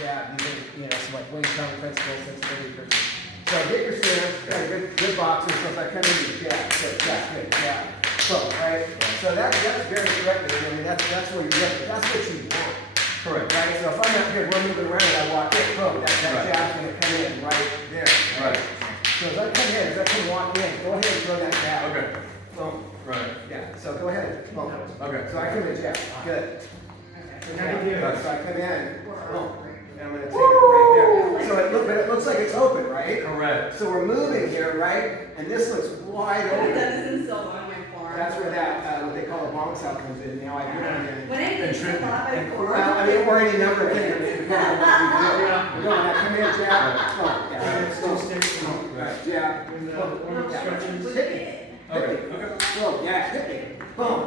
jab. You know, some like wing-chun principles, sensitivity principles. So get your stance, got a good boxer, so if I come in with jab, so good, jab. So, right? So that's very correct. I mean, that's where you're getting, that's what you want. Correct. Right? So if I'm out here, we're moving around and I walk in, boom, that jab's going to come in right there. Right. So as I come in, as I come walk in, go ahead and throw that jab. Okay. Boom. Right. Yeah, so go ahead. Boom. Okay. So I come in jab. Good. So now you do it. So I come in, boom. And I'm going to take it right there. So but it looks like it's open, right? Correct. So we're moving here, right? And this looks wide I haven't open. done this in so long, my farm. That's where that, what they call a bong cell comes in. Now I get on in. When I did this a lot before. Well, I mean, or any number of things. Depending on what you do. We're going to come in, jab, boom. Yeah, Still sticks. boom. Right, jab, boom. Stretches. Hit me. Okay. Boom, yeah, hit me. Boom.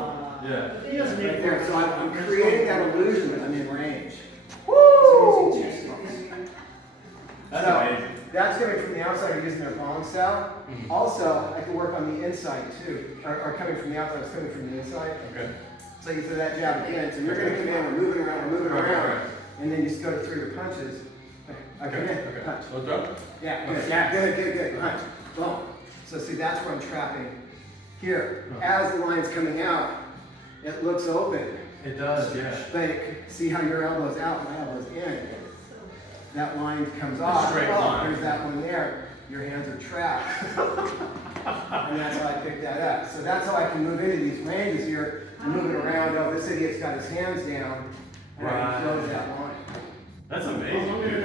Yeah. He doesn't need Right there. So I'm creating that illusion that I'm in range. Woo! That's So, amazing. that's coming from the outside or using their bong style. Also, I can work on the inside too. Or coming from the outside, it's coming from the inside. Okay. So you throw that jab again. So you're going to come in, we're moving around, Right. and then you just go to throw your punches. I come in, Okay. punch. Let's go. Yeah, good, yeah, good, punch. Boom. So see, that's where I'm trapping. Here, as the line's coming out, it looks open. It does, yeah. But see how your elbow's out, my elbow's in. That line comes off. straight Oh, line. there's that one there. Your hands are trapped. And that's how I picked that up. So that's how I can move into these ranges here and move it around. Oh, this idiot's got his hands down. And I can Right. close that line. That's amazing, dude.